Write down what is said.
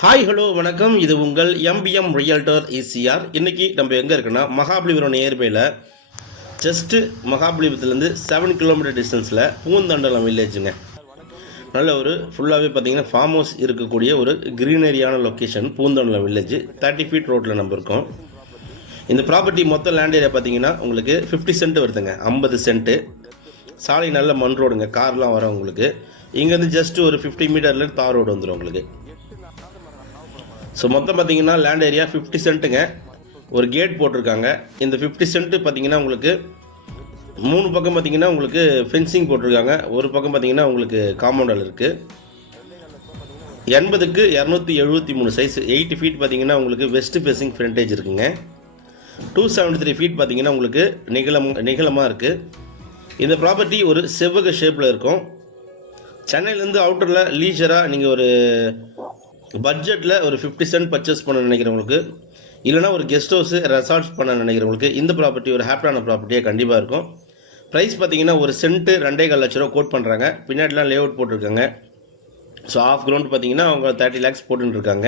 Hi hello வணக்கம். இது உங்கள் எம்பிஎம் ரியல்டர் ஈசிஆர். இன்றைக்கி நம்ம எங்கே இருக்குன்னா மகாபலிபுரம் நியர்பையில் ஜஸ்ட்டு மகாபலிபுரத்துலேருந்து 7 கிலோமீட்டர் டிஸ்டன்ஸில் பூந்தண்டலம் வில்லேஜுங்க. நல்ல ஒரு ஃபுல்லாகவே பார்த்தீங்கன்னா ஃபார்ம் ஹவுஸ் இருக்கக்கூடிய ஒரு க்ரீனரியான லொக்கேஷன் பூந்தண்டலம் வில்லேஜ். 30 ஃபீட் ரோட்டில் நம்ம இருக்கோம். இந்த ப்ராப்பர்ட்டி மொத்த லேண்ட் ஏரியா பார்த்தீங்கன்னா உங்களுக்கு 50 சென்ட் வருதுங்க. 50 சென்ட்டு சாலை நல்ல மண் ரோடுங்க, கார்லாம் வரும் உங்களுக்கு. இங்கேருந்து ஜஸ்ட்டு ஒரு 50 மீட்டரில் தார் ரோடு வந்துடும் உங்களுக்கு. ஸோ மொத்தம் பார்த்தீங்கன்னா லேண்ட் ஏரியா 50 சென்ட்டுங்க. ஒரு கேட் போட்டிருக்காங்க. இந்த 50 சென்ட்டு பார்த்தீங்கன்னா உங்களுக்கு 3 பக்கம் பார்த்தீங்கன்னா உங்களுக்கு ஃபென்சிங் போட்டிருக்காங்க. ஒரு பக்கம் பார்த்தீங்கன்னா உங்களுக்கு காம்பவுண்டல் இருக்குது. 80க்கு 273 சைஸ், 8 ஃபீட் பார்த்தீங்கன்னா உங்களுக்கு வெஸ்ட் ஃபேஸிங் ஃப்ரண்டேஜ் இருக்குங்க. 273 ஃபீட் பார்த்தீங்கன்னா உங்களுக்கு நிகழமாக இருக்குது. இந்த ப்ராப்பர்ட்டி ஒரு செவ்வக ஷேப்பில் இருக்கும். சென்னையிலேருந்து அவுட்டரில் லீஜராக நீங்கள் ஒரு பட்ஜெட்டில் ஒரு 50 சென்ட் பர்ச்சேஸ் பண்ண நினைக்கிறவங்களுக்கு, இல்லைனா ஒரு கெஸ்ட் ஹவுஸு ரெசார்ட்ஸ் பண்ண நினைக்கிறவங்களுக்கு இந்த ப்ராப்பர்ட்டி ஒரு ஹாப்பியான ப்ராப்பர்ட்டியாக கண்டிப்பாக இருக்கும். ப்ரைஸ் பார்த்தீங்கன்னா ஒரு சென்ட்டு 2.25 லட்ச ரூபா கோட் பண்ணுறாங்க. பின்னாடிலாம் லே அவுட் போட்டிருக்காங்க. ஸோ ஆஃப் கிரவுண்ட் பார்த்தீங்கன்னா அவங்க 30 lakhs போட்டுருக்காங்க.